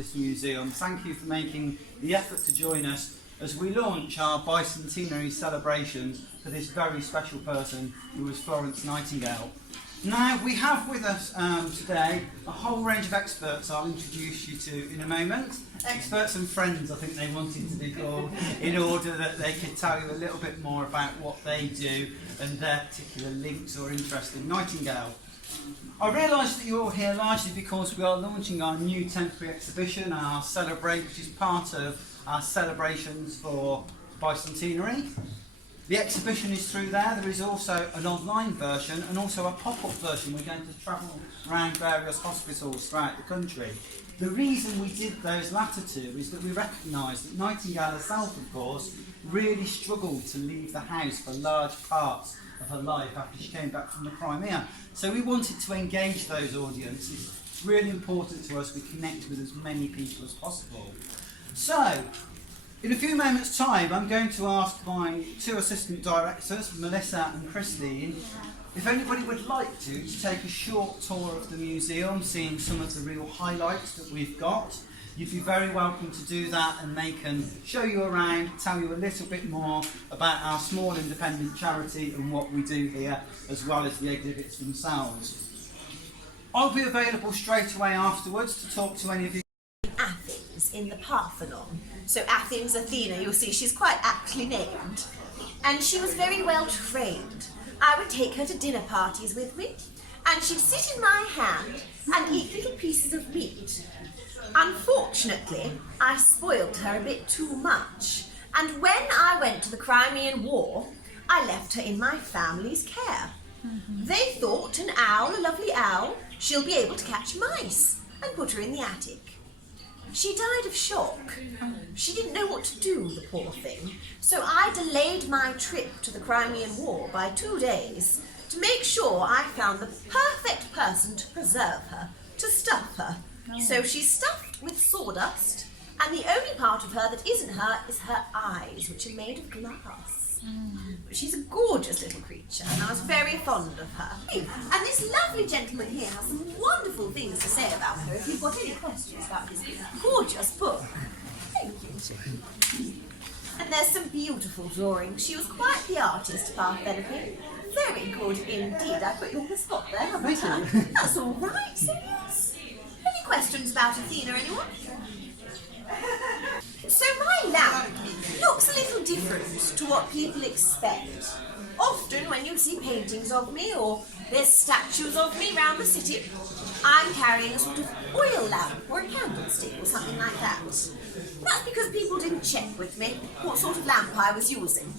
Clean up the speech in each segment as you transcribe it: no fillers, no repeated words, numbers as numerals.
This museum. Thank you for making the effort to join us as we launch our bicentenary celebrations for this very special person who was Florence Nightingale. Now, we have with us today a whole range of experts I'll introduce you to in a moment. Experts and friends, I think they wanted to be called, in order that they could tell you a little bit more about what they do and their particular links or interest in Nightingale. I realise that you're all here largely because we are launching our new temporary exhibition, our Celebrate, which is part of our celebrations for bicentenary. The exhibition is through there. There is also an online version and also a pop-up version. We're going to travel around various hospitals throughout the country. The reason we did those latter two is that we recognise that Nightingale herself, of course, really struggled to leave the house for large parts of her life after she came back from the Crimea. So we wanted to engage those audiences. It's really important to us we connect with as many people as possible. So, in a few moments' time, I'm going to ask my two assistant directors, Melissa and Christine, if anybody would like to take a short tour of the museum, seeing some of the real highlights that we've got. You'd be very welcome to do that, and they can show you around, tell you a little bit more about our small independent charity and what we do here, as well as the exhibits themselves. I'll be available straight away afterwards to talk to any of you. Athens in the Parthenon. So Athens, Athena, you'll see she's quite aptly named. And she was very well trained. I would take her to dinner parties with me, and she'd sit in my hand and eat little pieces of meat. Unfortunately, I spoiled her a bit too much, and when I went to the Crimean War, I left her in my family's care. They thought an owl, a lovely owl, she'll be able to catch mice, and put her in the attic. She died of shock. She didn't know what to do, the poor thing, so I delayed my trip to the Crimean War by 2 days to make sure I found the perfect person to preserve her, to stuff her. So she's stuffed with sawdust, and the only part of her that isn't her is her eyes, which are made of glass. But she's a gorgeous little creature, and I was very fond of her. And this lovely gentleman here has some wonderful things to say about her if you've got any questions about his gorgeous book. Thank you. And there's some beautiful drawings. She was quite the artist, Parthenope. Very good indeed. I put you on the spot there, haven't I? That's all right, so yes. Any questions about Athena, anyone? So my lamp looks a little different to what people expect. Often when you see paintings of me or there's statues of me around the city, I'm carrying a sort of oil lamp or a candlestick or something like that. That's because people didn't check with me what sort of lamp I was using.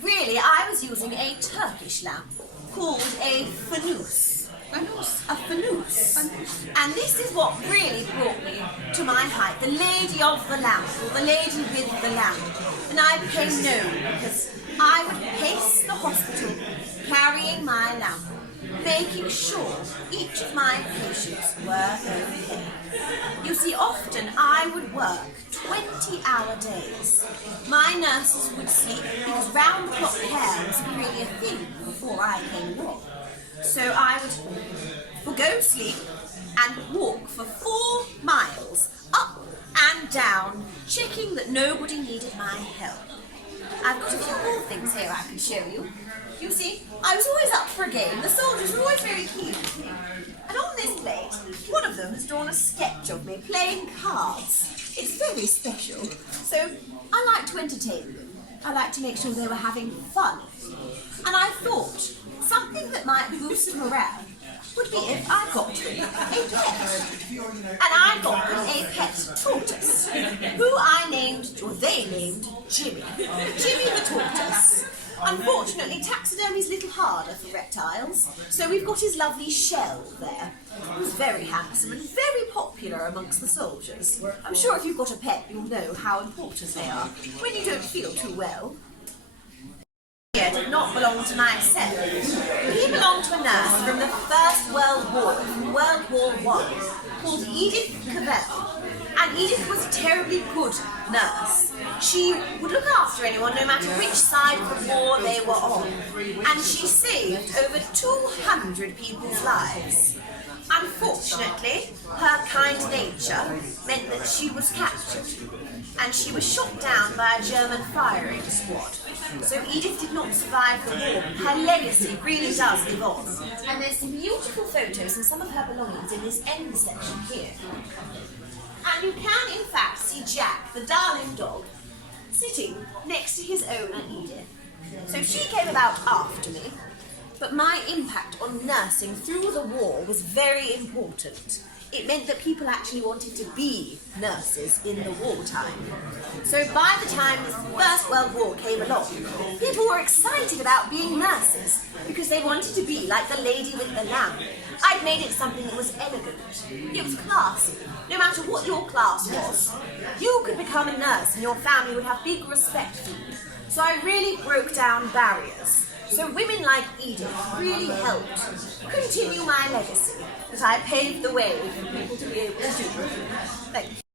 Really, I was using a Turkish lamp called a fanus. A fanus. And this is what really brought me to my height, the lady of the lamp, or the lady with the lamp. And I became known because I would pace the hospital carrying my lamp, making sure each of my patients were okay. You see, often I would work 20-hour days. My nurses would sleep because round-the-clock care was really a thing before I came along. So I would forgo sleep and walk for 4 miles, up and down, checking that nobody needed my help. I've got a few more things here I can show you. You see, I was always up for a game. The soldiers were always very keen with me. And on this plate, one of them has drawn a sketch of me playing cards. It's very special. So I like to entertain them. I like to make sure they were having fun. And I thought something that might boost morale would be if I got them a pet. And I got them a pet tortoise, who I named, or they named, Jimmy. Jimmy the tortoise. Unfortunately, taxidermy's a little harder for reptiles, so we've got his lovely shell there. He's very handsome and very popular amongst the soldiers. I'm sure if you've got a pet, you'll know how important they are when you don't feel too well. Did not belong to myself. He belonged to a nurse from the First World War, from World War I, called Edith Cavell. And Edith was a terribly good nurse. She would look after anyone no matter which side of the war they were on. And she saved over 200 people's lives. Unfortunately, her kind nature meant that she was captured and she was shot down by a German firing squad. So Edith did not survive the war. Her legacy really does live on. And there's some beautiful photos and some of her belongings in this end section here. And you can in fact see Jack, the darling dog, sitting next to his owner Edith. So she came about after me, but my impact on nursing through the war was very important. It meant that people actually wanted to be nurses in the wartime. So by the time the First World War came along, people were excited about being nurses because they wanted to be like the lady with the lamp. I'd made it something that was elegant. It was classy. No matter what your class was, you could become a nurse and your family would have big respect for you. So I really broke down barriers. So women like Edith really helped continue my legacy, that I paved the way for people to be able to do. Thank you.